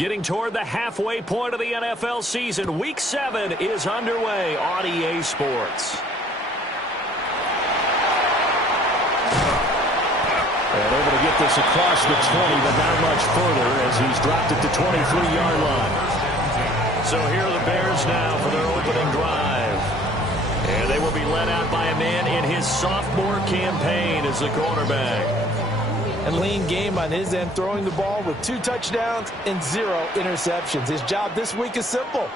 Getting toward the halfway point of the NFL season. Week 7 is underway on EA Sports. And able to get this across the 20, but not much further as he's dropped it to 23-yard line. So here are the Bears now for their opening drive. And they will be led out by a man in his sophomore campaign as the quarterback. And lean game on his end, throwing the ball with 2 touchdowns and 0 interceptions. His job this week is simple.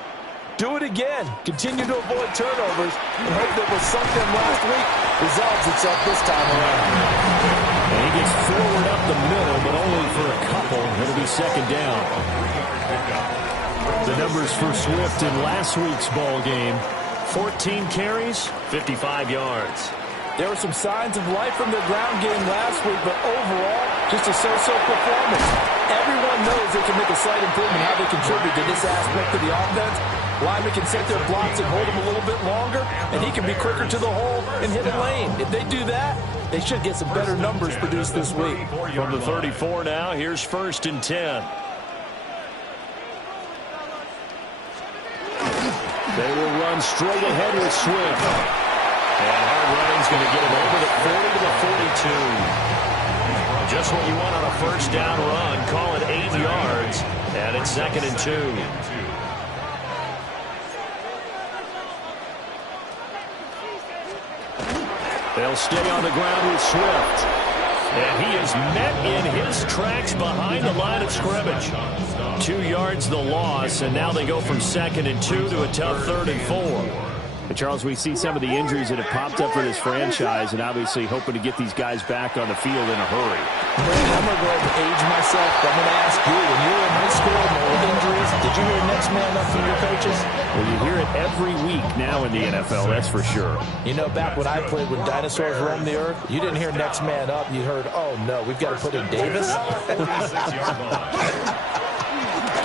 Do it again. Continue to avoid turnovers and hope that what sunk them last week resolves itself this time around. And he gets forward up the middle, but only for a couple. It'll be second down. The numbers for Swift in last week's ball game: 14 carries, 55 yards. There were some signs of life from their ground game last week, but overall, just a so-so performance. Everyone knows they can make a slight improvement how they contribute to this aspect of the offense. Linemen can set their blocks and hold them a little bit longer, and he can be quicker to the hole and hit a lane. If they do that, they should get some better numbers produced this week. From the 34 now, here's 1st and 10. They will run straight ahead with Swift. And hard running's going to get him over the 40 to the 42. Just what you want on a first down run. Call it 8 yards. And it's 2nd and 2. They'll stay on the ground with Swift. And he is met in his tracks behind the line of scrimmage. 2 yards the loss, and now they go from 2nd and 2 to a tough 3rd and 4. And Charles, we see some of the injuries that have popped up for this franchise, and obviously hoping to get these guys back on the field in a hurry. Brandon, I'm going to go ahead and age myself. I'm going to ask you, when you were in high school and there were injuries, did you hear next man up from your coaches? Well, you hear it every week now in the NFL, that's for sure. You know, back when I played when dinosaurs roamed the earth, you didn't hear next man up. You heard, oh, no, we've got to put in Davis.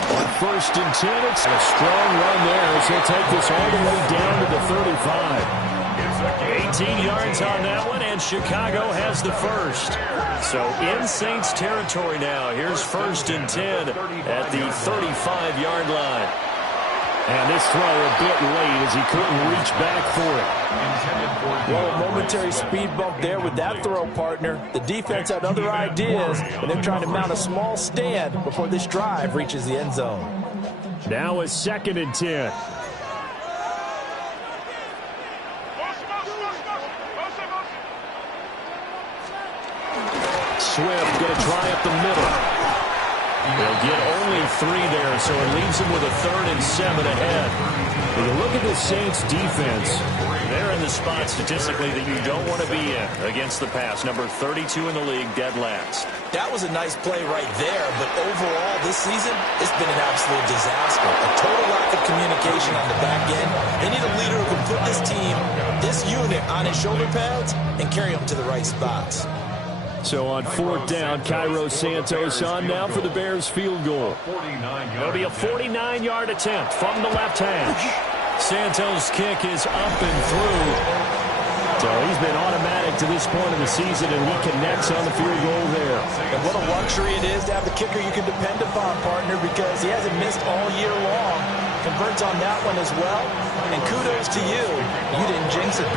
On 1st and 10, it's a strong run there as he'll take this all the way down to the 35. 18 yards on that one, and Chicago has the first. So in Saints territory now. Here's 1st and 10 at the 35-yard line. And this throw a bit late as he couldn't reach back for it. Well, a momentary speed bump there with that throw, partner. The defense had other ideas, and they're trying to mount a small stand before this drive reaches the end zone. Now a 2nd and 10. Swift going to try up the middle. They'll get only 3 there, so it leaves them with a 3rd and 7 ahead. When you look at the Saints defense, they're in the spot statistically that you don't want to be in against the pass. Number 32 in the league, dead last. That was a nice play right there, but overall this season, it's been an absolute disaster. A total lack of communication on the back end. They need a leader who can put this team, this unit, on his shoulder pads and carry them to the right spots. So on 4th down, Cairo Santos on now for the Bears field goal. It'll be a 49-yard attempt from the left hash. Santos' kick is up and through. So he's been automatic to this point of the season, and he connects on the field goal there. And what a luxury it is to have the kicker you can depend upon, partner, because he hasn't missed all year long. Converts on that one as well. And kudos to you. You didn't jinx it.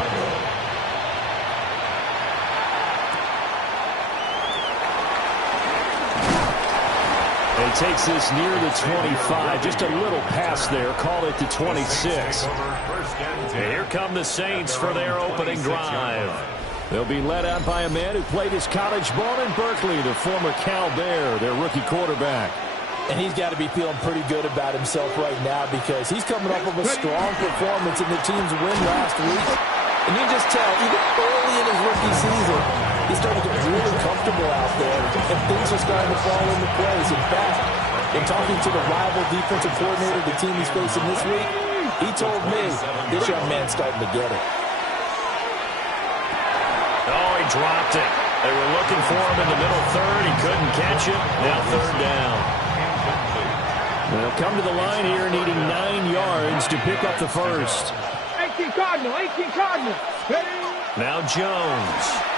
He takes this near the 25. Just a little pass there. Call it the 26. Here come the Saints for their opening drive. They'll be led out by a man who played his college ball in Berkeley, the former Cal Bear, their rookie quarterback. And he's got to be feeling pretty good about himself right now because he's coming off of a strong performance in the team's win last week. And you can just tell, even early in his rookie season, he started to get really comfortable out there, and things are starting to fall into place. In fact, in talking to the rival defensive coordinator the team he's facing this week, he told me this young man's starting to get it. Oh, he dropped it. They were looking for him in the middle third. He couldn't catch it. Now 3rd down. They'll come to the line here needing 9 yards to pick up the first. 18 Cardinal, 18 Cardinal. Now Jones.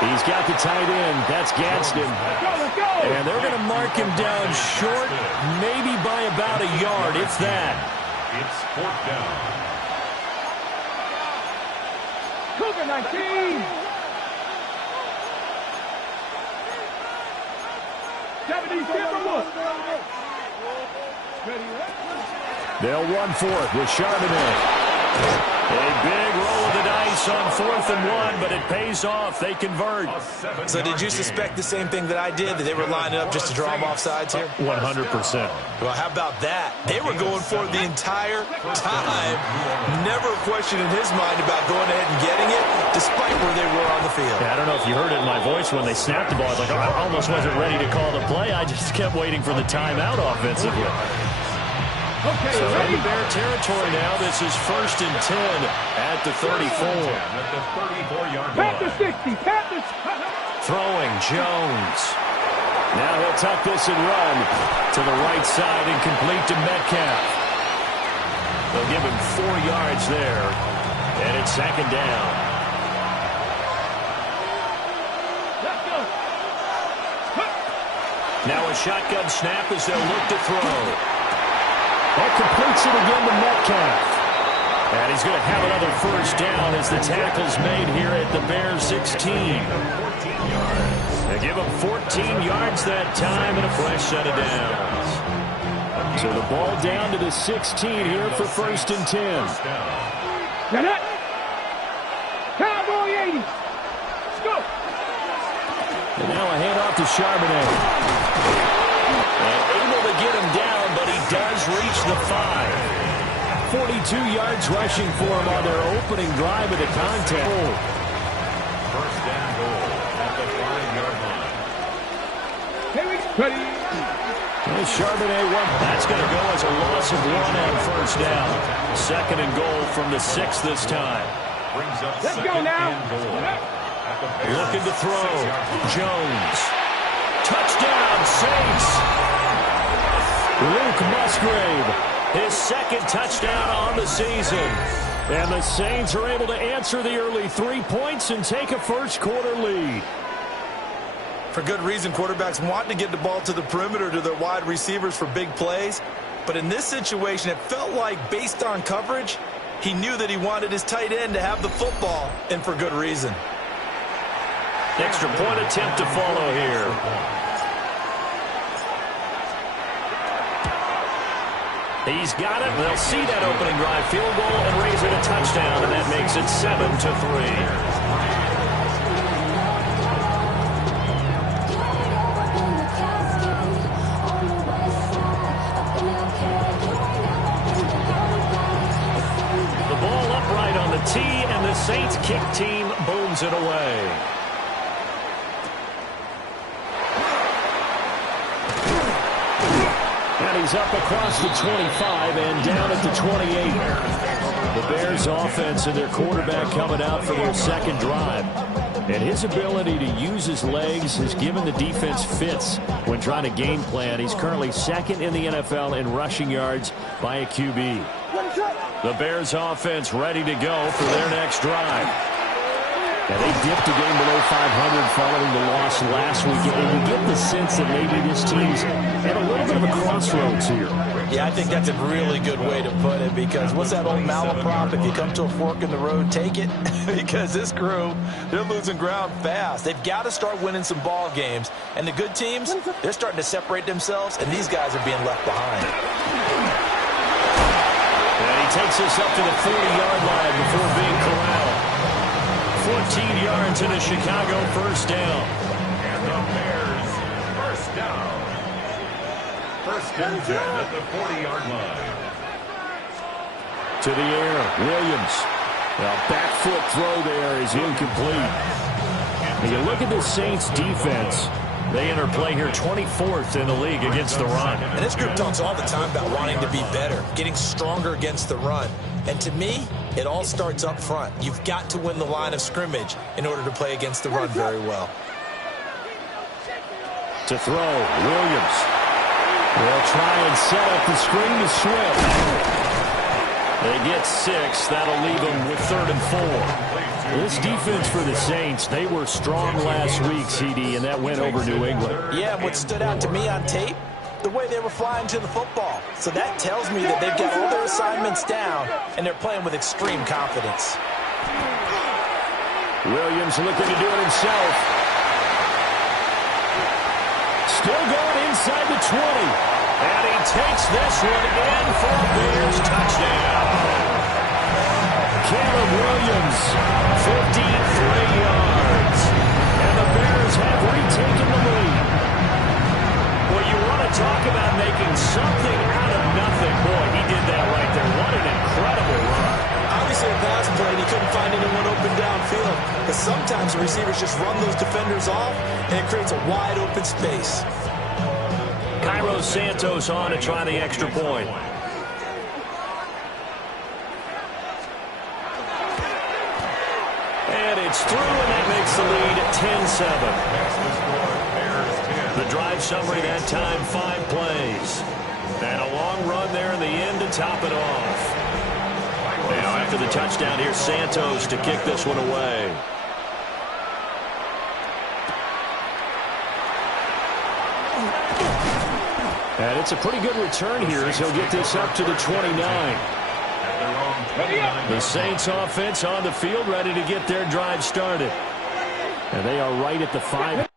He's got the tight end. That's Gadsden. And they're going to mark him down short, maybe by about a yard, if that. It's 4th down. Cougar 19. 77. They'll run for it with Charbonnet. A big roll of the dice on 4th and 1, but it pays off. They convert. So did you suspect the same thing that I did, that they were lining up just to draw them off sides here? 100%. Well, how about that? They were going for it the entire time. Never a question in his mind about going ahead and getting it, despite where they were on the field. Yeah, I don't know if you heard it in my voice when they snapped the ball. I was like, oh, I almost wasn't ready to call the play. I just kept waiting for the timeout offensively. Okay, So ready? in Bear territory now. This is 1st and 10 at the 34. At the 34-yard Panther line. 60. Panthers. Throwing Jones. Now he'll tuck this and run to the right side and complete to Metcalf. They'll give him 4 yards there, and it's 2nd down. Let's go. Now a shotgun snap as they'll look to throw. That completes it again to Metcalf. And he's going to have another 1st down as the tackle's made here at the Bears 16. They give him 14 yards that time and a fresh set of downs. So the ball down to the 16 here for 1st and 10. Get it. Cowboy 80. Let's go. And now a handoff to Charbonnet. And able to get him down, but he does reach the 5. 42 yards rushing for him on their opening drive of the contest. 1st and goal at the 5-yard line. Here we go. Ready. There's Charbonnet one. That's going to go as a loss of 1 on 1st down. 2nd and goal from the 6 this time. Brings up Let's 2nd go now. and goal. At the Bears' Looking to throw. 6-yard line. Jones. Touchdown, Saints. Luke Musgrave. His 2nd touchdown on the season. And the Saints are able to answer the early 3 points and take a first-quarter lead. For good reason, quarterbacks want to get the ball to the perimeter to their wide receivers for big plays. But in this situation, it felt like, based on coverage, he knew that he wanted his tight end to have the football, and for good reason. Extra point attempt to follow here. He's got it. They'll see that opening drive field goal and raise it a touchdown, and that makes it 7-3. Tee, and the Saints kick team booms it away. And he's up across the 25 and down at the 28. The Bears offense and their quarterback coming out for their 2nd drive. And his ability to use his legs has given the defense fits when trying to game plan. He's currently 2nd in the NFL in rushing yards by a QB. The Bears offense ready to go for their next drive. And they dipped a game below 500 following the loss last week. And you get the sense that maybe this team's at a little bit of a crossroads here. Yeah, I think that's a really good way to put it, because what's that old malaprop? If you come to a fork in the road, take it. Because this crew, they're losing ground fast. They've got to start winning some ball games. And the good teams, they're starting to separate themselves, and these guys are being left behind. And he takes us up to the 40-yard line before being corralled. 14 yards in a Chicago 1st down. And the Bears 1st down. 1st and 10 at the 40-yard line. To the air, Williams. A back foot throw there is incomplete. And you look at the Saints defense. They enter play here 24th in the league against the run. And this group talks all the time about wanting to be better, getting stronger against the run. And to me, it all starts up front. You've got to win the line of scrimmage in order to play against the run very well. To throw, Williams. They'll try and set up the screen to Swift. They get 6. That'll leave them with 3rd and 4. This defense for the Saints, they were strong last week, CD, and that went over New England. Yeah, and what stood out to me on tape, the way they were flying to the football. So that tells me that they've got all their assignments down, and they're playing with extreme confidence. Williams looking to do it himself. Still going inside the 20. And he takes this one in for a Bears touchdown. Caleb Williams, 53 yards. And the Bears have retaken the lead. Well, you want to talk about making something out of nothing. Boy, he did that right there. What an incredible run. Obviously a pass play, and he couldn't find anyone open downfield. But sometimes the receivers just run those defenders off, and it creates a wide open space. Cairo Santos on to try the extra point. And it's through, and that makes the lead 10-7. The drive summary that time, 5 plays. And a long run there in the end to top it off. Now after the touchdown, here's Santos to kick this one away. And it's a pretty good return here as he'll get this up to the 29. The Saints offense on the field ready to get their drive started. And they are right at the 5.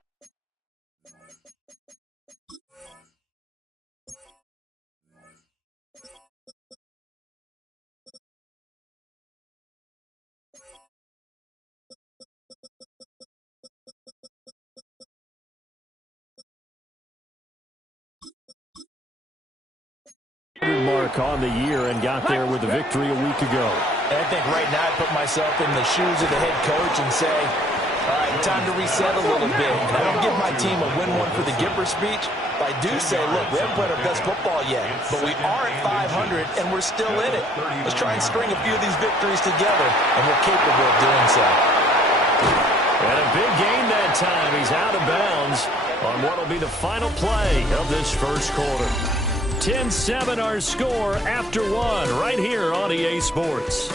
Mark on the year and got there with a victory a week ago. And I think right now I put myself in the shoes of the head coach and say, all right, time to reset a little bit. And I don't give my team a win one for the Gipper speech, but I do say, look, we haven't played our best football yet, but we are at 500 and we're still in it. Let's try and string a few of these victories together, and we're capable of doing so. And a big gain that time. He's out of bounds on what will be the final play of this first quarter. 10-7 our score after 1 right here on EA Sports.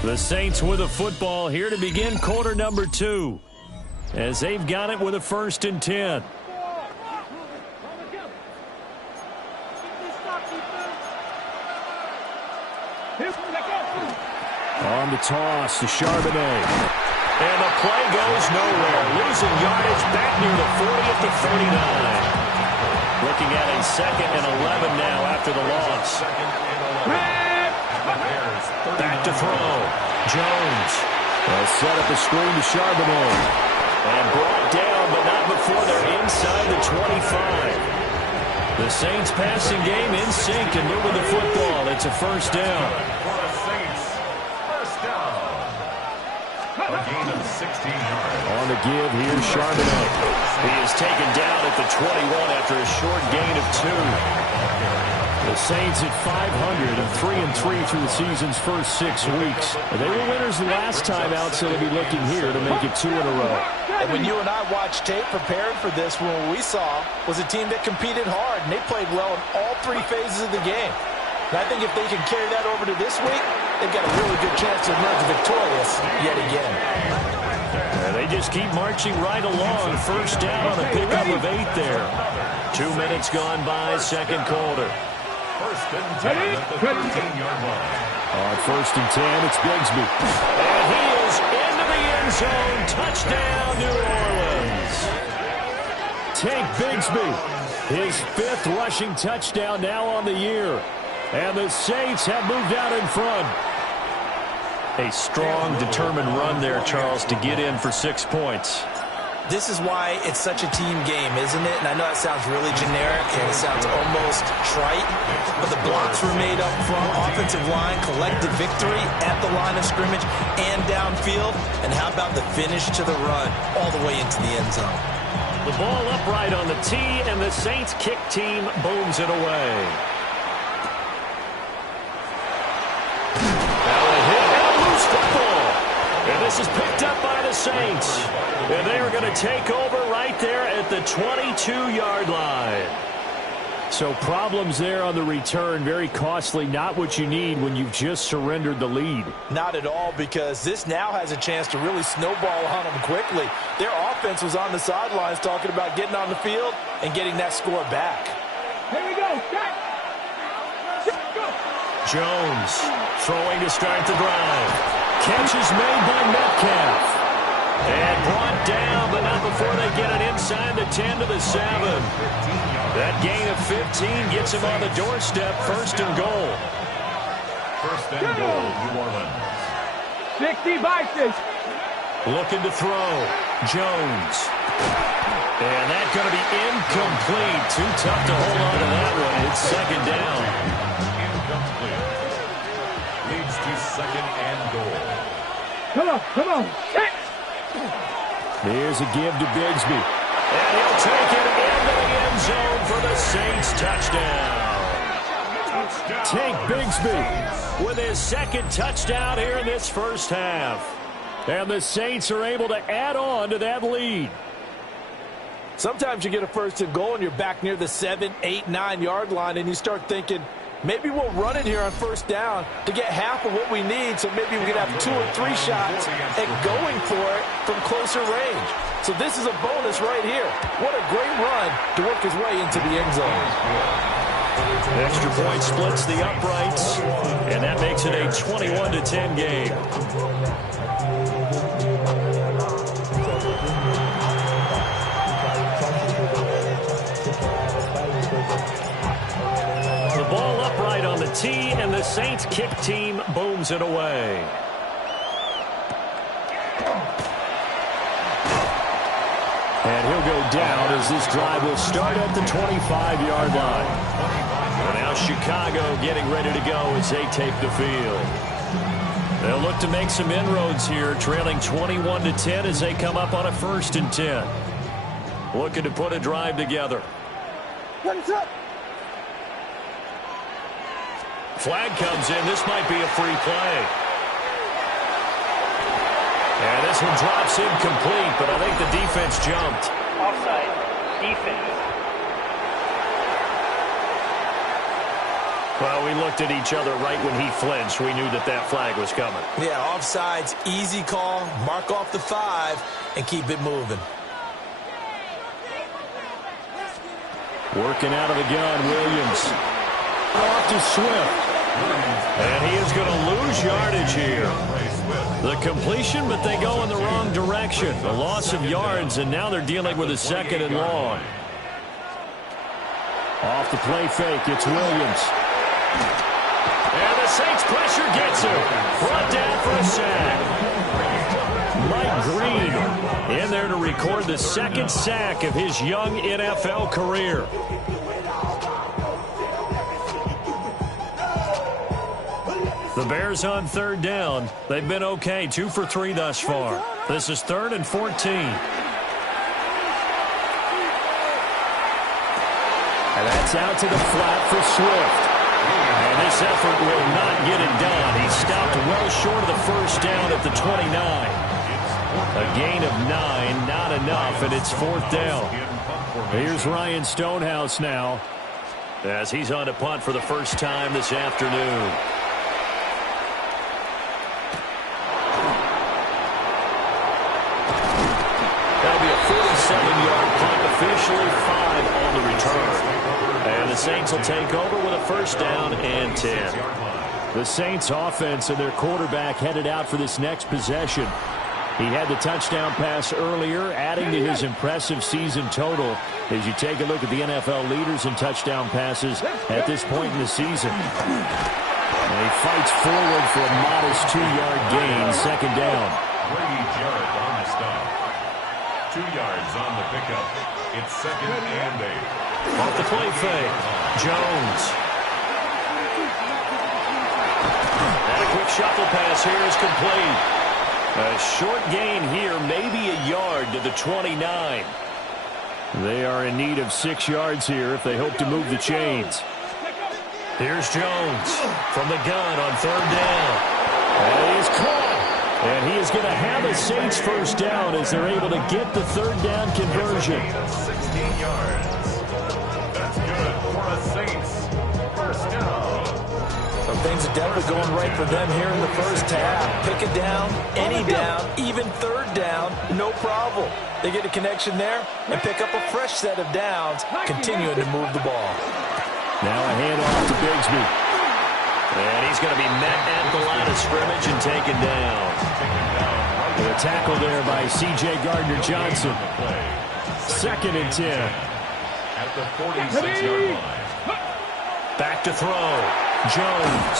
The Saints with a football here to begin quarter number 2 as they've got it with a 1st and 10. On the toss to Charbonnet. And the play goes nowhere. Losing yardage back near the 40 at the 39. Looking at a 2nd and 11 now after the loss. Back to throw. Jones. They'll set up a screen to Charbonnet. And brought down, but not before they're inside the 25. The Saints passing game in sync and moving the football. It's a 1st down. On the give, here's Charbonnet. He is taken down at the 21 after a short gain of 2. The Saints at 500 and 3-3 through the season's first 6 weeks. They were winners the last time out, so they'll be looking here to make it 2 in a row. And when you and I watched tape preparing for this, what we saw was a team that competed hard, and they played well in all 3 phases of the game. And I think if they can carry that over to this week, they've got a really good chance to emerge victorious yet again. They just keep marching right along. 1st down on a pickup of 8 there. 2 minutes gone by, 2nd quarter. 1st and 10 at the 13-yard line. On 1st and 10, it's Bigsby. And he is into the end zone. Touchdown, New Orleans. Tank Bigsby, his 5th rushing touchdown now on the year. And the Saints have moved out in front. A strong, determined run there, Charles, to get in for 6 points. This is why it's such a team game, isn't it? And I know it sounds really generic and it sounds almost trite, but the blocks were made up front, offensive line, collected victory at the line of scrimmage and downfield. And how about the finish to the run all the way into the end zone? The ball upright on the tee, and the Saints kick team booms it away. Now a hit and a loose football. And the This is picked up by the Saints. And they are going to take over right there at the 22-yard line. So problems there on the return. Very costly. Not what you need when you've just surrendered the lead. Not at all, because this now has a chance to really snowball on them quickly. Their offense was on the sidelines talking about getting on the field and getting that score back. Here we go. Go. Jones throwing to start the drive. Catch is made by Metcalf. And brought down, but not before they get it inside the 10 to the 7. That gain of 15 gets him on the doorstep, 1st and goal. 1st and goal, New Orleans. 60 Vikings. Looking to throw. Jones. And that's going to be incomplete. Too tough to hold on to that one. It's 2nd down. Incomplete. Leads to 2nd and goal. Come on. Set. Here's a give to Bigsby. And he'll take it into the end zone for the Saints touchdown. Tank Bigsby with his 2nd touchdown here in this first half. And the Saints are able to add on to that lead. Sometimes you get a 1st and goal and you're back near the 7, 8, 9-yard line, and you start thinking, maybe we'll run it here on 1st down to get half of what we need, so maybe we can have 2 or 3 shots at going for it from closer range. So this is a bonus right here. What a great run to work his way into the end zone. Extra point splits the uprights, and that makes it a 21-10 game. The ball upright on the tee, and the Saints kick team booms it away. And he'll go down as this drive will start at the 25-yard line. And now Chicago getting ready to go as they take the field. They'll look to make some inroads here, trailing 21-10 as they come up on a 1st and 10. Looking to put a drive together. Flag comes in. This might be a free play. And this one drops incomplete, but I think the defense jumped. Offside. Defense. Well, we looked at each other right when he flinched. We knew that that flag was coming. Yeah, offsides, easy call. Mark off the 5 and keep it moving. Working out of the gun, Williams. Off to Swift. And he is going to lose yardage here. The completion, but they go in the wrong direction. A loss of yards, and now they're dealing with a 2nd and long. Off the play fake, it's Williams. And the Saints pressure gets him. Brought down for a sack. Mike Green in there to record the 2nd sack of his young NFL career. The Bears on 3rd down. They've been okay, 2 for 3 thus far. This is 3rd and 14. And that's out to the flat for Swift. And this effort will not get it done. He stopped well short of the 1st down at the 29. A gain of 9, not enough, and it's 4th down. Here's Ryan Stonehouse now as he's on to punt for the first time this afternoon. That'll be a 47-yard punt, officially 5 on the return. And the Saints will take over with a 1st down and 10. The Saints offense and their quarterback headed out for this next possession. He had the touchdown pass earlier, adding to his impressive season total as you take a look at the NFL leaders in touchdown passes at this point in the season. And he fights forward for a modest 2-yard gain, 2nd down. Grady Jarrett on the stop. 2 yards on the pickup. It's 2nd and 8. Off the play fake, Jones. And a quick shuffle pass here is complete. A short gain here, maybe a yard to the 29. They are in need of 6 yards here if they hope to move the chains. Here's Jones from the gun on 3rd down. And he is caught. And he is going to have a Saints first down as they're able to get the third down conversion. 16 yards. That's good for a Saints first down. So things are definitely going right for them here in the first half. Pick it down, any down, even third down, no problem. They get a connection there and pick up a fresh set of downs, continuing to move the ball. Now a handoff to Bigsby. And he's going to be met at the line of scrimmage and taken down. And a tackle there by C.J. Gardner-Johnson. 2nd and 10. At the 46-yard line. Back to throw. Jones.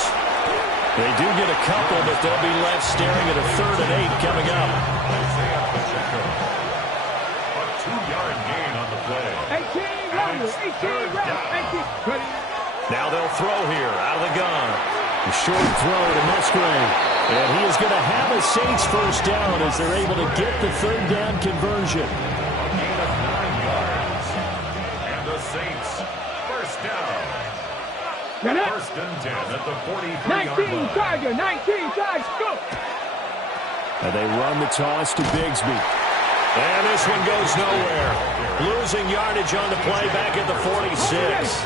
They do get a couple, but they'll be left staring at a 3rd and 8 coming up. Isaiah Pacheco. A 2-yard gain on the play. 18 runners, 18 rounds, 18. Now they'll throw here out of the gun. A short throw to Musgrave. And he is going to have a Saints first down as they're able to get the third down conversion. A gain of 9 yards. And the Saints first down. First and 10 at the 43-yard 19 line. Tiger, 19 Tiger, go! And they run the toss to Bigsby. And this one goes nowhere. Losing yardage on the play back at the 46.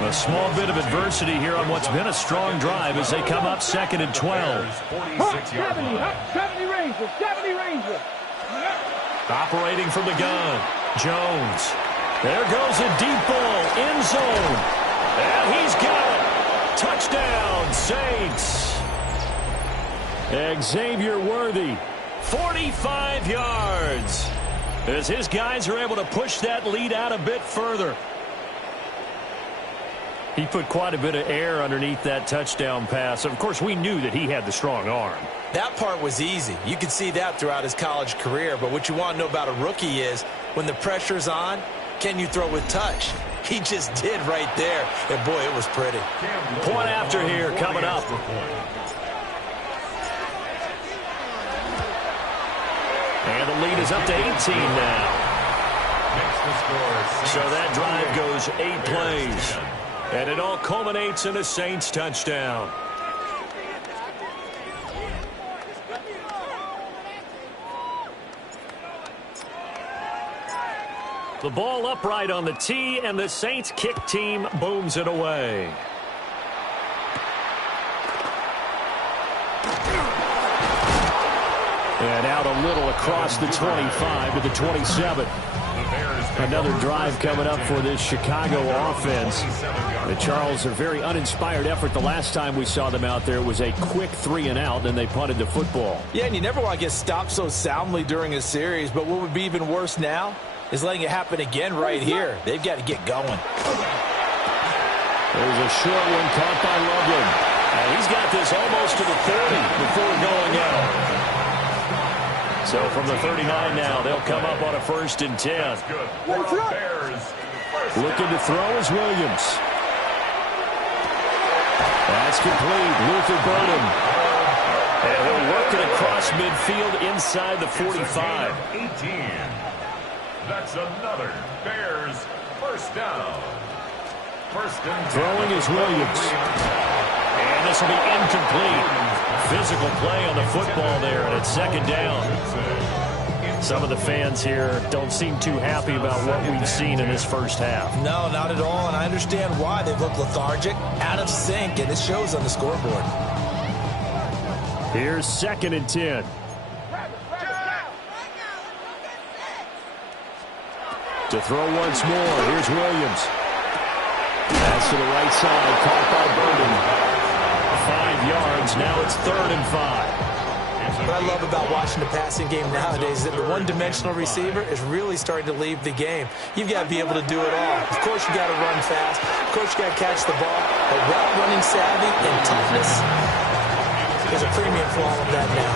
A small bit of adversity here on what's been a strong drive as they come up 2nd and 12. 46-yard line. 70 Rangers, 70 Rangers. Operating from the gun. Jones. There goes a deep ball. End zone. And he's got it. Touchdown, Saints. Xavier Worthy. 45 yards. As his guys are able to push that lead out a bit further. He put quite a bit of air underneath that touchdown pass. Of course, we knew that he had the strong arm. That part was easy. You could see that throughout his college career. But what you want to know about a rookie is when the pressure's on, can you throw with touch? He just did right there. And, boy, it was pretty. Point after here coming up. And the lead is up to 18 now. So that drive goes 8 plays. And it all culminates in a Saints touchdown. The ball upright on the tee, and the Saints kick team booms it away. And out a little across the 25 to the 27. Another drive coming up for this Chicago offense. The Charles, a very uninspired effort. The last time we saw them out there, it was a quick 3-and-out, and they punted the football. Yeah, and you never want to get stopped so soundly during a series, but what would be even worse now is letting it happen again right here. They've got to get going. There's a short one caught by Loveland. And he's got this almost to the 30 before going out. So from the 39 now, they'll come up on a 1st and 10. Looking to throw is Williams. That's complete. Luther Burden. And he'll work it across midfield inside the 45. 18. That's another Bears first down. First and 10. Throwing is Williams. And this will be incomplete. Physical play on the football there, and it's 2nd down. Some of the fans here don't seem too happy about what we've seen in this first half. No, not at all, and I understand why. They look lethargic, out of sync, and it shows on the scoreboard. Here's 2nd and 10. To throw once more, here's Williams. Pass to the right side, caught by Burden. 5 yards, now it's 3rd and 5. What I love about watching the passing game nowadays is that the one-dimensional receiver is really starting to leave the game. You've got to be able to do it all. Of course, you got to run fast. Of course, you got to catch the ball. But route running savvy and toughness, there's a premium for all of that now.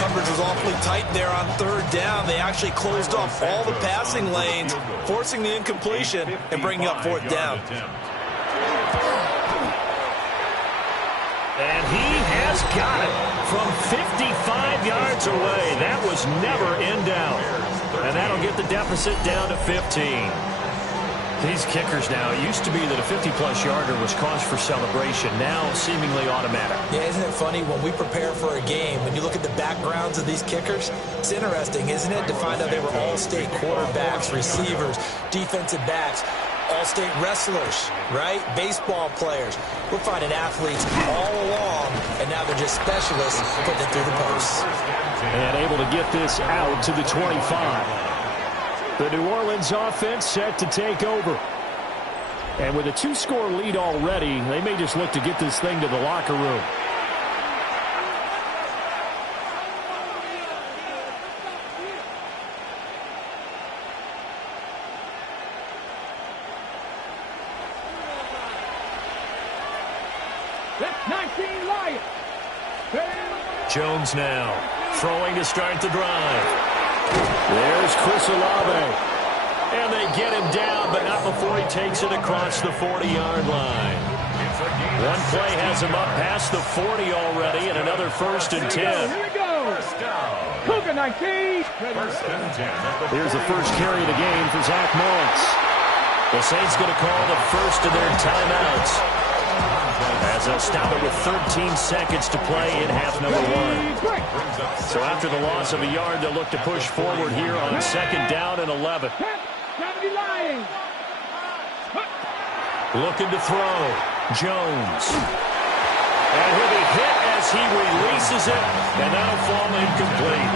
Coverage was awfully tight there on 3rd down. They actually closed off all the passing lanes, forcing the incompletion and bringing up 4th down. And he has got it from 55 yards away. That was never in doubt. And that'll get the deficit down to 15. These kickers now, it used to be that a 50-plus yarder was cause for celebration. Now, seemingly automatic. Yeah, isn't it funny? When we prepare for a game, when you look at the backgrounds of these kickers, it's interesting, isn't it, to find out they were all-state quarterbacks, receivers, defensive backs, all-state wrestlers, right? Baseball players. We're finding athletes all along, and now they're just specialists putting it through the posts. And able to get this out to the 25. The New Orleans offense set to take over. And with a 2-score lead already, they may just look to get this thing to the locker room. That's 19 Lions. Jones now throwing to start the drive. There's Chris Olave. And they get him down, but not before he takes it across the 40-yard line. One play has him up past the 40 already, and another 1st and 10. Here we go. Cougar 19. Here's the first carry of the game for Zach Moss. The Saints going to call the first of their timeouts, as they'll stop it with 13 seconds to play in half number 1. So after the loss of a yard, they'll look to push forward here on 2nd down and 11. Looking to throw. Jones. And he'll be hit as he releases it, and that'll fall incomplete.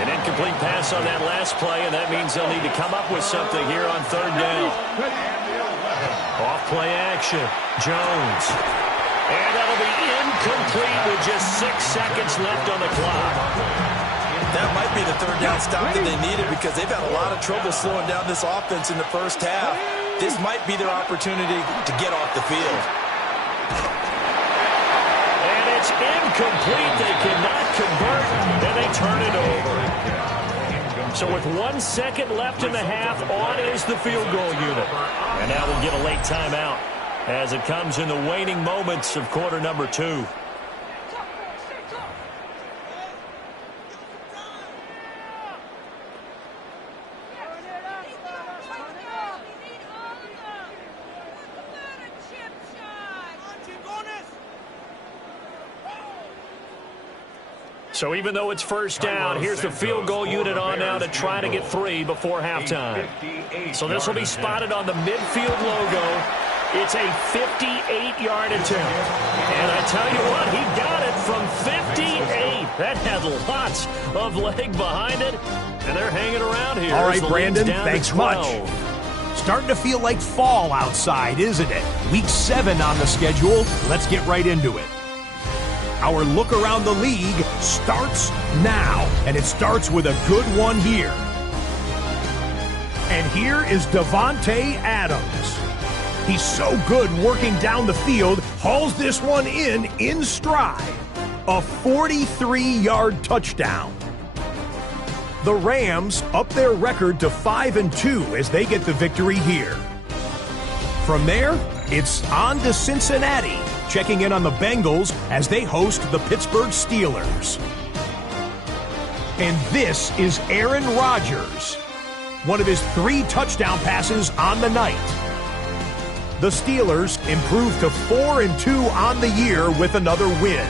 An incomplete pass on that last play, and that means they'll need to come up with something here on 3rd down. Off play action. Jones. And that'll be incomplete with just 6 seconds left on the clock. That might be the 3rd down stop that they needed, because they've had a lot of trouble slowing down this offense in the first half. This might be their opportunity to get off the field. And it's incomplete. They cannot convert, and they turn it over. So with 1 second left in the half, on is the field goal unit. And now we'll get a late timeout as it comes in the waning moments of quarter number 2. So even though it's 1st down, here's the field goal unit on now to try to get 3 before halftime. So this will be spotted on the midfield logo. It's a 58-yard attempt. And I tell you what, he got it from 58. That had lots of leg behind it. And they're hanging around here. All right, Brandon, thanks much. Starting to feel like fall outside, isn't it? Week 7 on the schedule. Let's get right into it. Our look around the league starts now, and it starts with a good one here. And here is Davante Adams. He's so good working down the field, hauls this one in stride. A 43-yard touchdown. The Rams up their record to 5-2 as they get the victory here. From there, it's on to Cincinnati, checking in on the Bengals as they host the Pittsburgh Steelers. And this is Aaron Rodgers, one of his 3 touchdown passes on the night. The Steelers improved to 4-2 on the year with another win.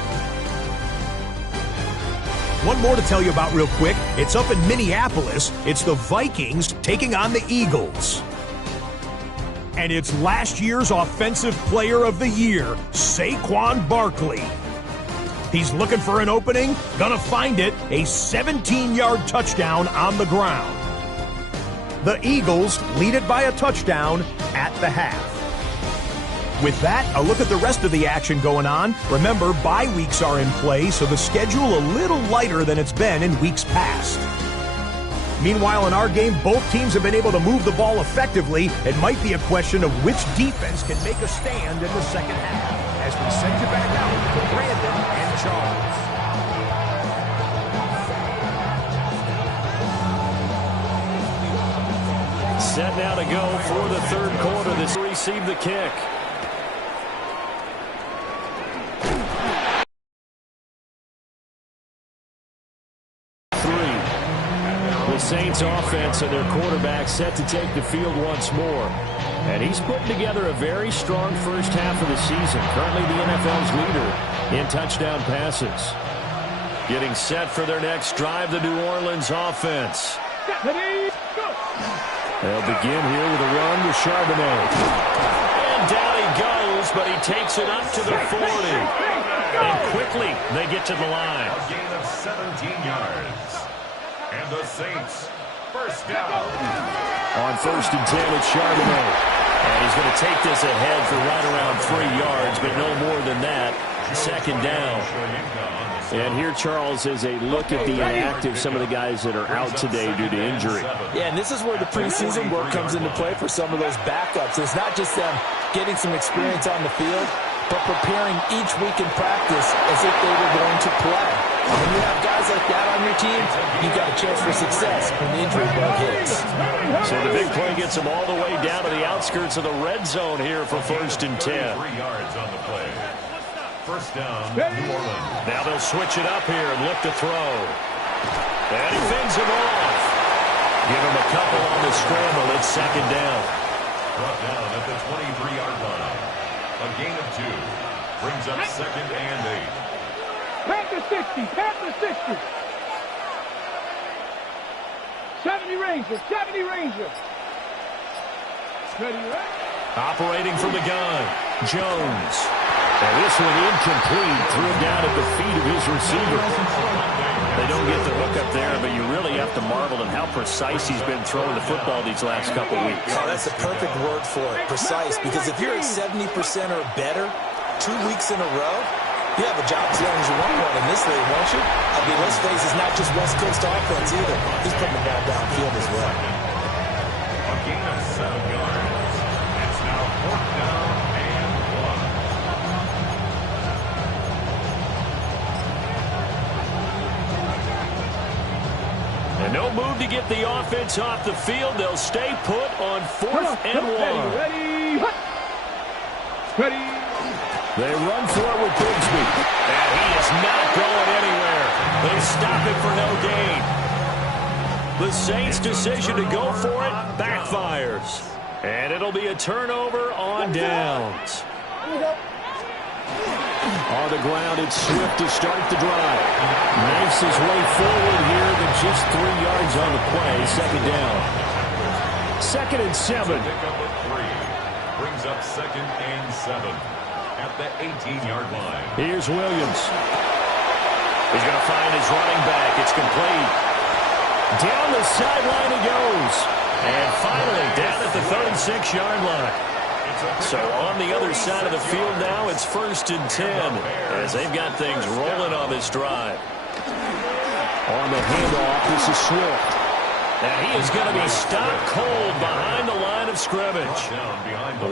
One more to tell you about real quick. It's up in Minneapolis. It's the Vikings taking on the Eagles. And it's last year's Offensive Player of the Year, Saquon Barkley. He's looking for an opening, gonna find it, a 17-yard touchdown on the ground. The Eagles lead it by a touchdown at the half. With that, a look at the rest of the action going on. Remember, bye weeks are in play, so the schedule a little lighter than it's been in weeks past. Meanwhile, in our game, both teams have been able to move the ball effectively. It might be a question of which defense can make a stand in the second half. As we send you back out to Brandon and Charles. Set now to go for the 3rd quarter. This receive the kick. Saints offense and their quarterback set to take the field once more. And he's putting together a very strong first half of the season. Currently the NFL's leader in touchdown passes. Getting set for their next drive, the New Orleans offense. They'll begin here with a run to Charbonnet. And down he goes, but he takes it up to the 40. And quickly they get to the line. A gain of 17 yards. And the Saints, first down. On 1st and 10, it's Charbonnet. And he's going to take this ahead for right around 3 yards, but no more than that. Second down. And here, Charles, is a look at the inactive, some of the guys that are out today due to injury. Yeah, and this is where the preseason work comes into play for some of those backups. It's not just them getting some experience on the field, but preparing each week in practice as if they were going to play. When you have guys like that on your team, you've got a chance for success when the injury bug hits. So the big play gets them all the way down to the outskirts of the red zone here for 1st and 10. 3 yards on the play. First down, New Orleans. Now they'll switch it up here and look to throw. And he fends him off. Give him a couple on the scramble. It's second down. Brought down at the 23-yard line. A gain of 2. Brings up 2nd and 8. Back to 60. Back to 60. 70 Rangers. 70 Rangers. Ready, right? Operating from the gun, Jones. And this one incomplete. Threw it down at the feet of his receiver. They don't get the hook up there, but you really have to marvel at how precise he's been throwing the football these last couple weeks. Oh, that's a perfect word for it, precise, because if you're at 70% or better 2 weeks in a row, you have a job as long as you want one in this league, won't you? I mean, let's face it, it's not just West Coast offense either. He's putting the ball downfield as well. A gain of 7 yards. It's now 4th down and 1. And no move to get the offense off the field. They'll stay put on 4th and 1. Ready. Ready. They run for it with Bigsby. And he is not going anywhere. They stop it for no gain. The Saints' decision to go for it backfires. And it'll be a turnover on downs. On the ground, it's Swift to start the drive. Knifes his way forward here, but just 3 yards on the play. Second down. 2nd and 7. Pick up a 3. Brings up 2nd and 7. At the 18-yard line. Here's Williams. He's going to find his running back. It's complete. Down the sideline he goes. And finally down at the 36-yard line. So on the other side of the field now, it's 1st and 10 as they've got things rolling on this drive. On the handoff, this is Swift. And he is going to be stopped cold behind the line of scrimmage.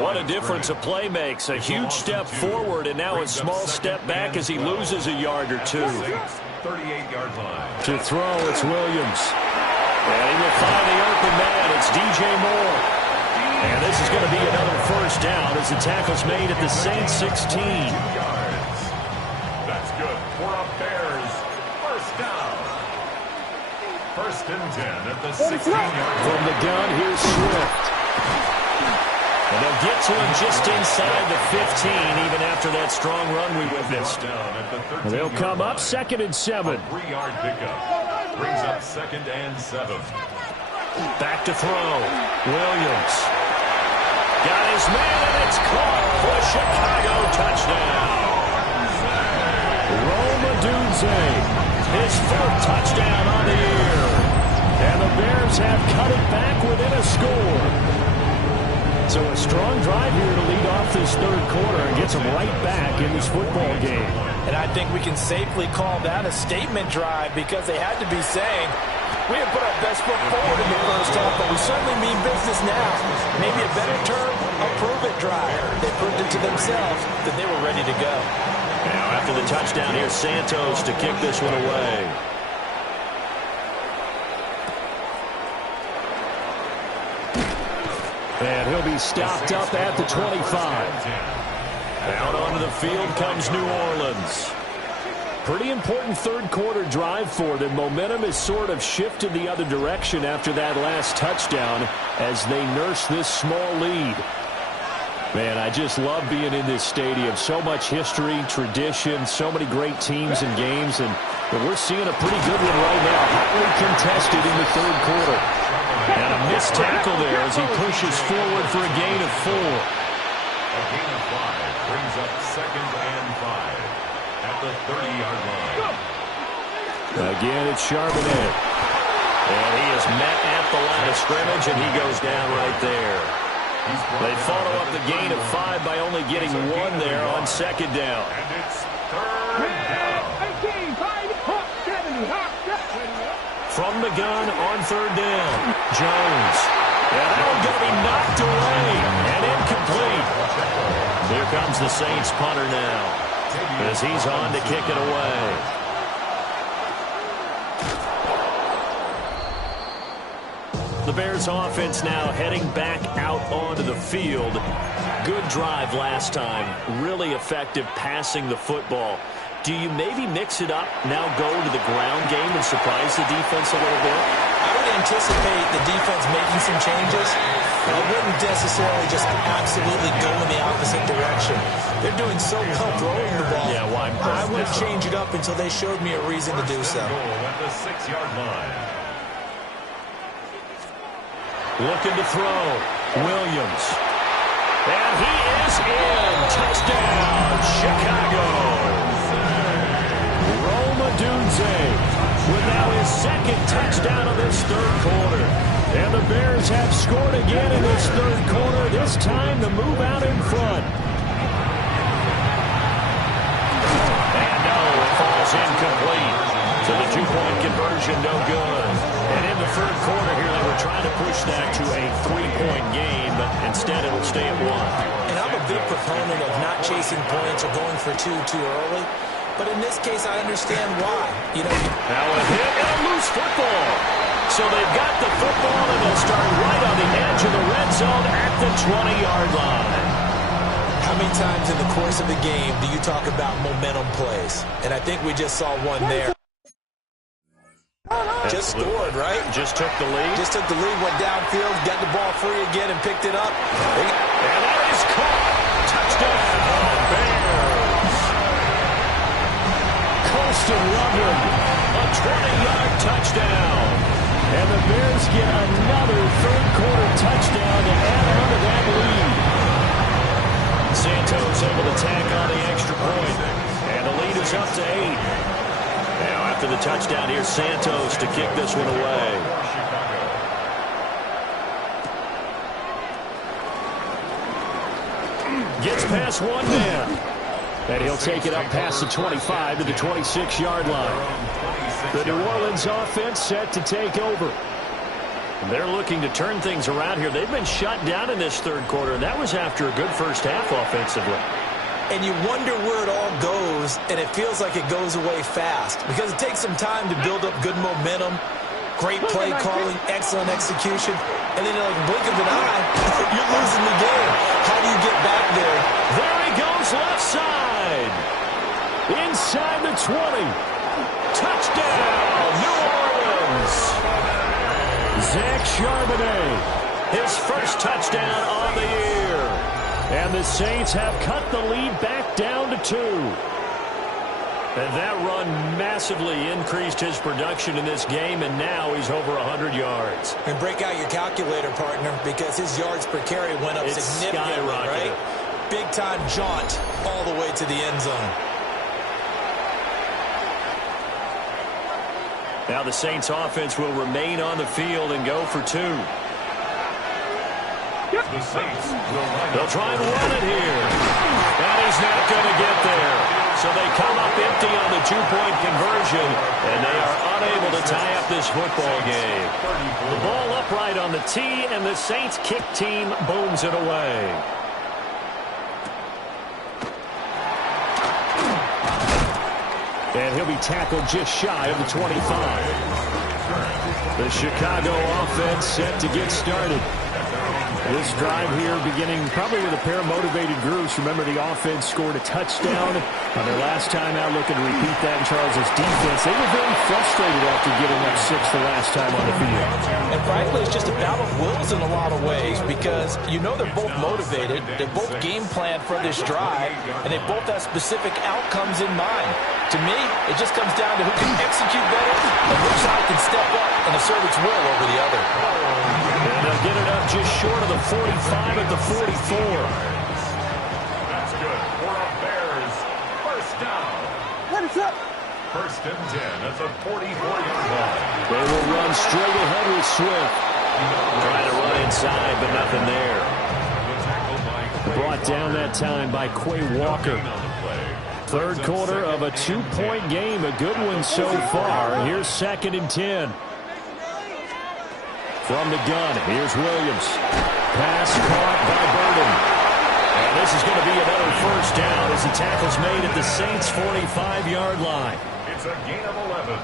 What a difference a play makes. A huge step forward and now a small step back as he loses a yard or two. 38-yard line. To throw, it's Williams. And he will find the open man. It's DJ Moore. And this is going to be another first down as the tackle's made at the Saints 16. 2 yards. That's good for a Bears first down. 1st and 10 at the 16-yard line. From the gun, here's Swift. And they'll get to him just inside the 15, even after that strong run we witnessed. And they'll come up 2nd and 7. 3-yard pickup. Brings up 2nd and 7. Back to throw. Williams. Got his man, and it's caught for a Chicago touchdown. Rome Odunze, his 4th touchdown on the year. And the Bears have cut it back within a score. So a strong drive here to lead off this 3rd quarter and gets them right back in this football game. And I think we can safely call that a statement drive because they had to be saying, we have put our best foot forward in the first half, but we certainly mean business now. Maybe a better term, a prove-it drive. They proved it to themselves that they were ready to go. Now after the touchdown, here's Santos to kick this one away. And he'll be stopped up at the 25. Out onto the field comes New Orleans. Pretty important third-quarter drive for them. Momentum has sort of shifted the other direction after that last touchdown as they nurse this small lead. Man, I just love being in this stadium. So much history, tradition, so many great teams and games, and we're seeing a pretty good one right now. Hotly contested in the third quarter. And a missed tackle there as he pushes forward for a gain of 4. A gain of 5 brings up 2nd and 5 at the 30-yard line. Again, it's Charbonnet. And he is met at the line of scrimmage, and he goes down right there. They follow up the gain of 5 by only getting 1 there on 2nd down. And it's 3rd down. 18, 5, Hawk 70, Hawk 70. From the gun on 3rd down, Jones. And that one's going to be knocked away and incomplete. Here comes the Saints punter now as he's on to kick it away. The Bears offense now heading back out onto the field. Good drive last time. Really effective passing the football. Do you maybe mix it up, now go to the ground game and surprise the defense a little bit? I would anticipate the defense making some changes, but I wouldn't necessarily just absolutely go in the opposite direction. They're doing so well throwing the ball. Yeah, why? I would change it up until they showed me a reason to do so. At the 6-yard line. Looking to throw. Williams. And he is in. Touchdown, Chicago. Rome Odunze with now his 2nd touchdown of this third quarter. And the Bears have scored again in this third quarter, this time to move out in front. And no, it falls incomplete. So the 2-point conversion no good. And in the third quarter here, they were trying to push that to a 3-point game, but instead it'll stay at 1. And I'm a big proponent of not chasing points or going for 2 too early. But in this case, I understand why. You know, now a hit and a loose football. So they've got the football, and they'll start right on the edge of the red zone at the 20-yard line. how many times in the course of the game do you talk about momentum plays? And I think we just saw one there. Just scored, right? Just took the lead. Just took the lead, went downfield, got the ball free again, and picked it up. And that is caught. Touchdown, Bears. Colston Loveland, a 20-yard touchdown. And the Bears get another third-quarter touchdown to add on to that lead. Santos able to tack on the extra point. And the lead is up to 8. Now, after the touchdown, here's Santos to kick this one away. Gets past one man. And he'll take it up past the 25 to the 26-yard line. The New Orleans offense set to take over. They're looking to turn things around here. They've been shut down in this third quarter, and that was after a good first half offensively. And you wonder where it all goes, and it feels like it goes away fast because it takes some time to build up good momentum, great play calling, excellent execution, and then in like a blink of an eye, you're losing the game. How do you get back there? There he goes left side. Inside the 20. Touchdown, New Orleans. Zach Charbonnet, his first touchdown on the year. And the Saints have cut the lead back down to 2. And that run massively increased his production in this game, and now he's over 100 yards. And break out your calculator, partner, because his yards per carry went up significantly, right? Big-time jaunt all the way to the end zone. Now the Saints offense will remain on the field and go for 2. They'll try and run it here. And he's not going to get there. So they come up empty on the 2-point conversion, and they are unable to tie up this football game. The ball upright on the tee, and the Saints kick team booms it away. And he'll be tackled just shy of the 25. The Chicago offense set to get started. This drive here beginning probably with a pair of motivated groups. Remember, the offense scored a touchdown on their last time out, looking to repeat that in Charles' defense. They were very frustrated after giving up 6 the last time on the field. And frankly, it's just a battle of wills in a lot of ways because you know they're both motivated, they both game planned for this drive, and they both have specific outcomes in mind. To me, it just comes down to who can execute better and which side can step up and assert its will over the other. And they'll get it up just short of the 45 at the 44. That's good for a Bears first down. What is up? First and 10 at the 44-yard line. They will run straight ahead with Swift. Trying to run inside, but nothing there. Brought down that time by Quay Walker. Third quarter of a 2-point game. A good one so far. Here's 2nd and 10. From the gun, here's Williams. Pass caught by Burden. And this is going to be another first down as the tackle's made at the Saints' 45-yard line. It's a gain of 11.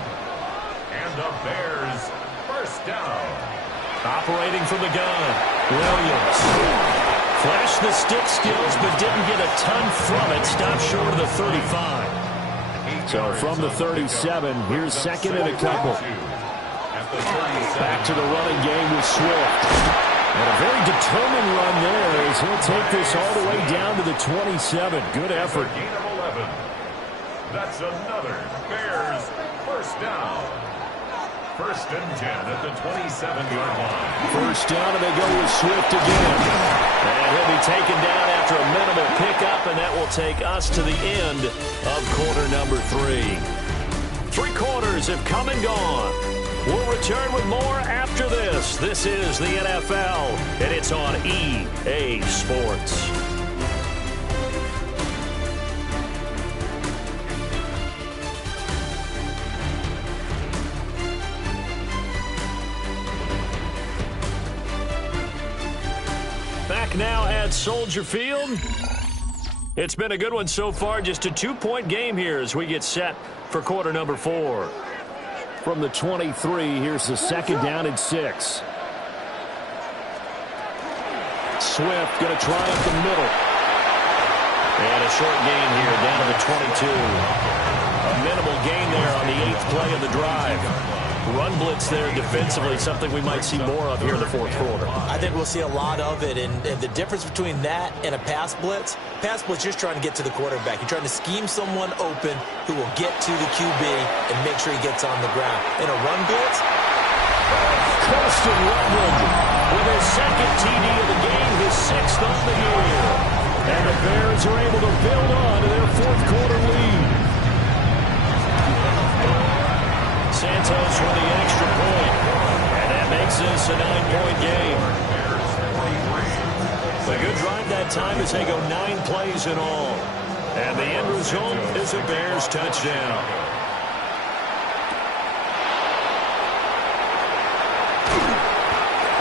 And the Bears first down. Operating from the gun, Williams. Flashed the stick skills, but didn't get a ton from it. Stopped short of the 35. So from the 37, here's 2nd and a couple. Back to the running game with Swift. And a very determined run there as he'll take this all the way down to the 27. Good effort. Gain of 11. That's another Bears first down. First and 10 at the 27-yard line. First down, and they go with Swift again. And he'll be taken down after a minimal pickup, and that will take us to the end of quarter number 3. 3 quarters have come and gone. We'll return with more after this. This is the NFL, and it's on EA Sports. Back now at Soldier Field. It's been a good one so far. Just a 2-point game here as we get set for quarter number 4. From the 23, here's the 2nd down and 6. Swift going to try up the middle. And a short gain here down to the 22. A minimal gain there on the 8th play of the drive. Run blitz there defensively, something we might see more of here in the 4th quarter. I think we'll see a lot of it, and the difference between that and a pass blitz just trying to get to the quarterback. You're trying to scheme someone open who will get to the QB and make sure he gets on the ground. In a run blitz, Colston Loveland with his 2nd TD of the game, his 6th on the year. And the Bears are able to build on to their 4th quarter lead. Santos for the extra point, and that makes this a 9-point game. A good drive that time as they go 9 plays in all. And the end result is a Bears touchdown.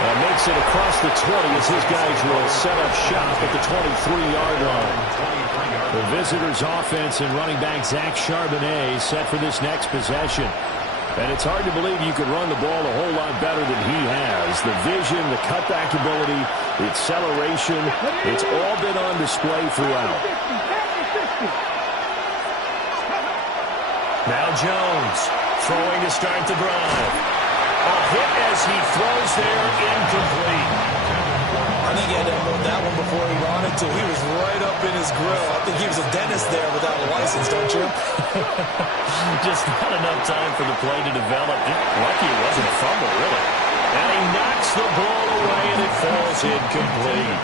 And makes it across the 20 as his guys will set up shop at the 23-yard line. The visitors' offense and running back Zach Charbonnet set for this next possession. And it's hard to believe you could run the ball a whole lot better than he has. The vision, the cutback ability, the acceleration, it's all been on display throughout. Now Jones throwing to start the drive. A hit as he throws there, incomplete. I think he had to unload that one before he wanted to. He was right up in his grill. I think he was a dentist there without a license, don't you? Just not enough time for the play to develop. Lucky it wasn't a fumble, really. And he knocks the ball away, and it falls incomplete.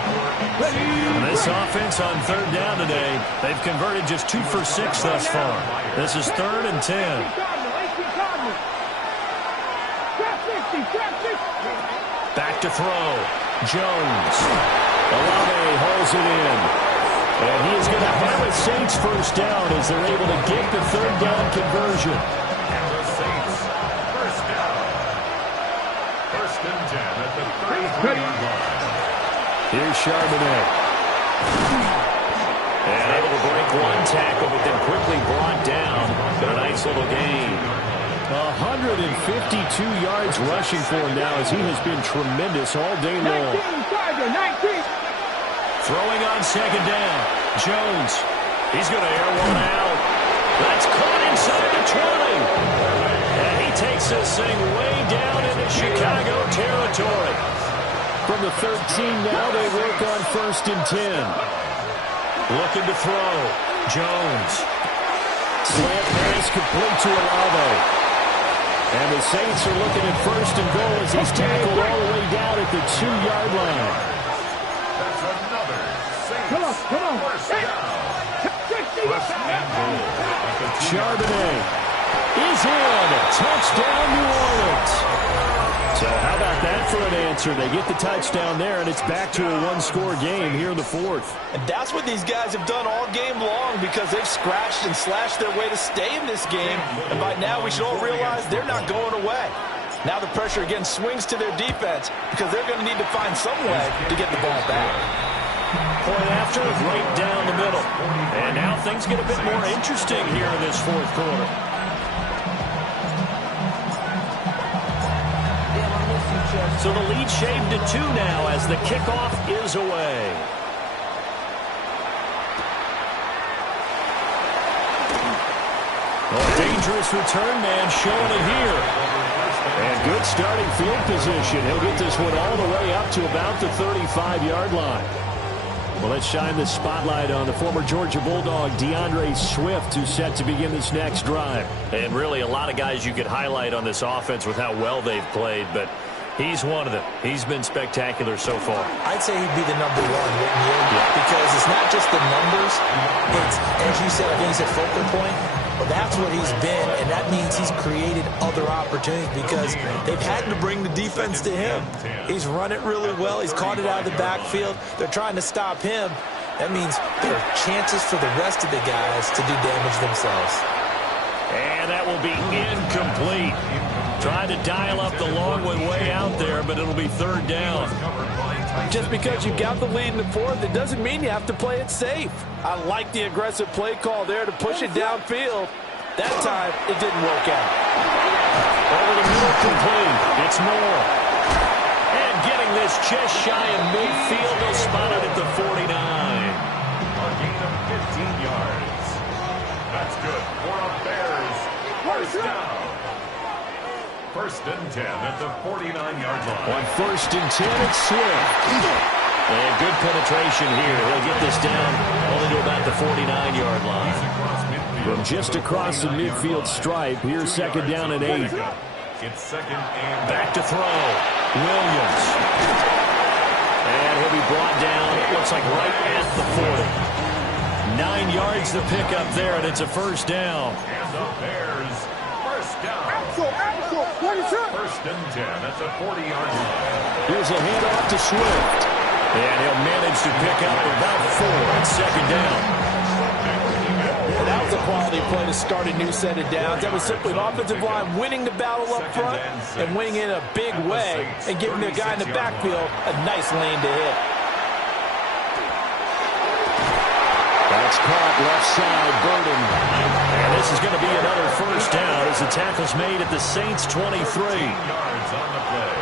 And this offense on 3rd down today, they've converted just 2 for 6 thus far. This is 3rd and 10. Back to throw. Jones. Olave holds it in. And he is going to have a Saints first down as they're able to get the 3rd down conversion. And the Saints first down. First and 10 at the 33-yard line. Here's Charbonnet. And able to break 1 tackle, but then quickly brought down. But a nice little gain. 152 yards rushing for him now as he has been tremendous all day long. Number 19. Throwing on second down. Jones. He's going to air one out. That's caught inside the 20. And he takes this thing way down into Chicago territory. From the 13 now, they work on 1st and 10. Looking to throw. Jones. Slant pass complete to Olave. And the Saints are looking at 1st and goal as he's tackled all the way down at the 2-yard line. That's another Saints. Come on. First down. Charbonnet is in. Touchdown, New Orleans. So how about that for an answer? They get the touchdown there, and it's back to a one-score game here in the 4th. And that's what these guys have done all game long because they've scratched and slashed their way to stay in this game. And by now, we should all realize they're not going away. Now the pressure again swings to their defense because they're going to need to find some way to get the ball back. Point after, right down the middle. And now things get a bit more interesting here in this 4th quarter. So the lead shaved to 2 now as the kickoff is away. A dangerous return man showing it here. And good starting field position. He'll get this one all the way up to about the 35-yard line. Well, let's shine the spotlight on the former Georgia Bulldog, DeAndre Swift, who's set to begin this next drive. And really a lot of guys you could highlight on this offense with how well they've played, but he's one of them. He's been spectacular so far. I'd say he'd be the number one, wouldn't you? Yeah. Because it's not just the numbers. It's, as you said, I think he said focal point. But that's what he's been, and that means he's created other opportunities because they've had to bring the defense to him. He's run it really well. He's caught it out of the backfield. They're trying to stop him. That means there are chances for the rest of the guys to do damage themselves. And that will be incomplete. Trying to dial up the long way out there, but it'll be 3rd down. Just because you got the lead in the 4th, it doesn't mean you have to play it safe. I like the aggressive play call there to push it downfield. That time, it didn't work out. Over the middle, complete. It's Moore. And getting this just shy of midfield, they'll spot it at the 49. A gain of 15 yards. That's good for a Bears first down. 1st and 10 at the 49-yard line. On 1st and 10, it's Swift. And good penetration here. He'll get this down only to about the 49-yard line. From just across the midfield stripe, here's 2nd down and 8. It's 2nd and back to throw. Williams. And he'll be brought down, it looks like right at the 40. 9 yards to pick up there, and it's a 1st down. And the Bears first down. 1st and 10 at the 40-yard line. Here's a handoff to Swift. And he'll manage to pick up about 4 at 2nd down. That was a quality play to start a new set of downs. That was simply an offensive line winning the battle up front and winning in a big way and giving their guy in the backfield a nice lane to hit. That's caught left side, Burden. And this is going to be another 1st down as the tackle's made at the Saints 23. yards on the play.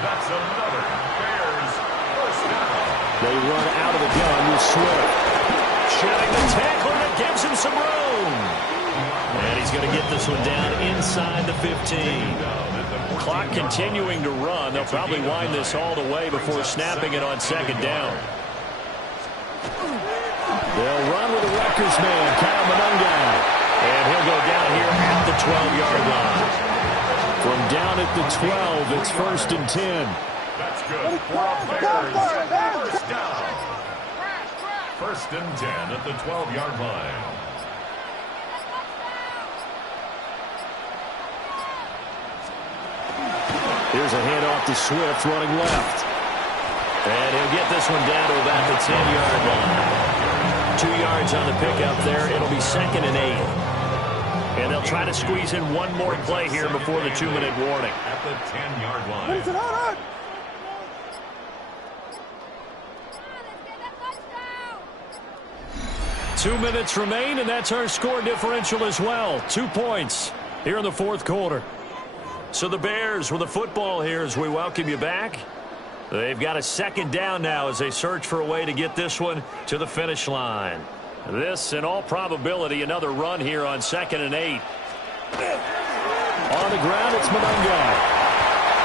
That's another Bears first down. They run out of the gun with Swift. Shedding the tackle, and it gives him some room. And he's going to get this one down inside the 15. Clock continuing to run. They'll probably wind this all the way before snapping it on 2nd down. They'll run with the Rutgers man, Kyle Monangai. And he'll go down here at the 12-yard line. From down at the 12, it's 1st and 10. That's good for a Bears first down. 1st and 10 at the 12-yard line. Here's a handoff to Swift running left. And he'll get this one down to about the 10-yard line. 2 yards on the pickup there. It'll be 2nd and 8. And they'll try to squeeze in one more play here before the 2-minute warning. At the 10-yard line. 2 minutes remain, and that's our score differential as well. 2 points here in the 4th quarter. So the Bears with the football here as we welcome you back. They've got a second down now as they search for a way to get this one to the finish line. This, in all probability, another run here on 2nd and 8. On the ground, it's Monunga.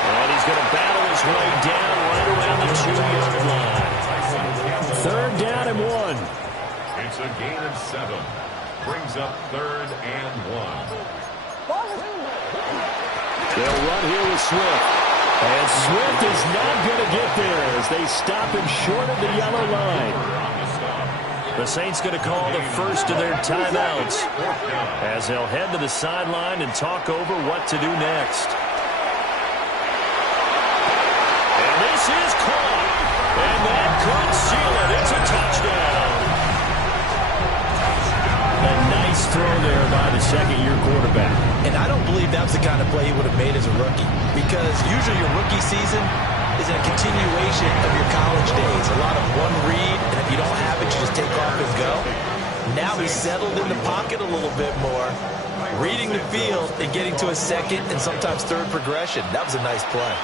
And he's going to battle his way down right around the 2-yard line. 3rd down and 1. It's a gain of 7. Brings up 3rd and 1. They'll run here with Swift. And Swift is not going to get there as they stop him short of the yellow line. The Saints going to call the first of their timeouts as they'll head to the sideline and talk over what to do next. And this is caught. And that could seal it. It's a touchdown. A nice throw there by the second-year quarterback. And I don't believe that's the kind of play he would have made as a rookie, because usually your rookie season is a continuation of your college days. A lot of one read, and if you don't have it, you just take off and go. Now he's settled in the pocket a little bit more, reading the field and getting to a second and sometimes third progression. That was a nice play.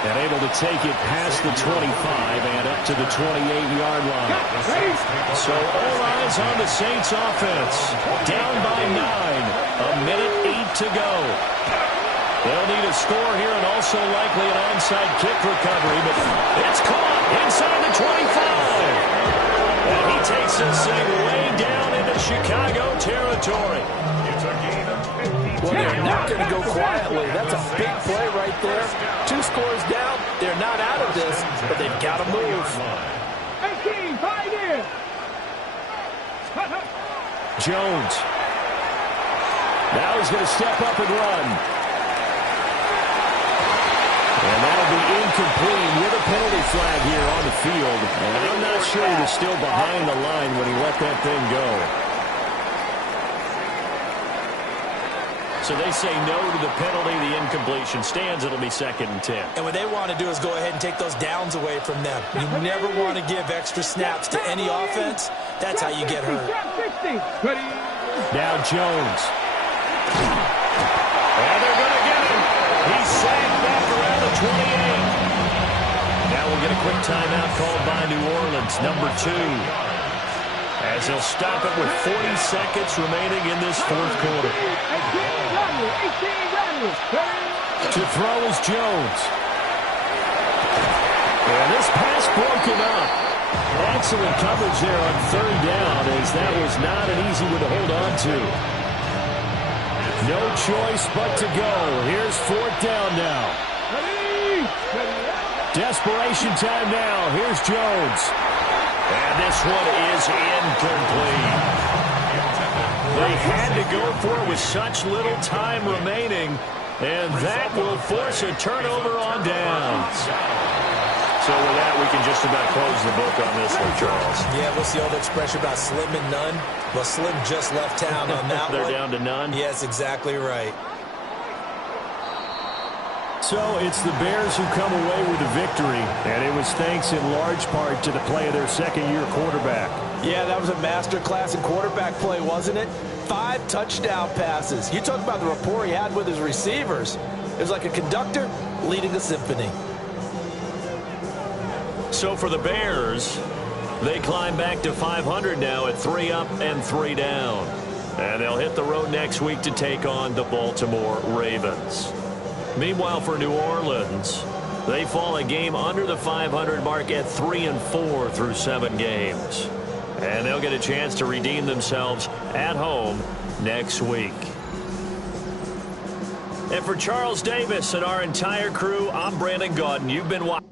And able to take it past the 25 and up to the 28-yard line. So all eyes on the Saints offense. Down by 9. A minute 8 to go. They'll need a score here and also likely an onside kick recovery, but it's caught inside the 25. And he takes this thing way down into Chicago territory. It's a gain of 50. Well, they're not going to go quietly. That's a big play right there. 2 scores down. They're not out of this, but they've got to move. 18, 5 in. Jones. Now he's going to step up and run. And that'll be incomplete with a penalty flag here on the field. And I'm not sure he was still behind the line when he let that thing go. So they say no to the penalty. The incompletion stands. It'll be 2nd and 10. And what they want to do is go ahead and take those downs away from them. You never want to give extra snaps to any offense. That's how you get hurt. Now Jones. And they're going to get him. He's sacked back around the 28. Now we'll get a quick timeout called by New Orleans, number 2. As they'll stop it with 40 seconds remaining in this 4th quarter. To throw is Jones. And this pass broken up. Excellent coverage there on 3rd down, as that was not an easy one to hold on to. No choice but to go. Here's 4th down now. Desperation time now. Here's Jones. And this one is incomplete. They had to go for it with such little time remaining, and that will force a turnover on downs. So with that, we can just about close the book on this one, Charles. Yeah, what's the old expression about slim and none? Well, Slim just left town on that They're one. down to none? Yes, exactly right. So it's the Bears who come away with a victory, and it was thanks in large part to the play of their second-year quarterback. Yeah, that was a masterclass in quarterback play, wasn't it? 5 touchdown passes. You talk about the rapport he had with his receivers. It was like a conductor leading a symphony. So for the Bears, they climb back to 500 now at 3 up and 3 down. And they'll hit the road next week to take on the Baltimore Ravens. Meanwhile, for New Orleans, they fall a game under the 500 mark at 3-4 through 7 games. And they'll get a chance to redeem themselves at home next week. And for Charles Davis and our entire crew, I'm Brandon Gaudin. You've been watching.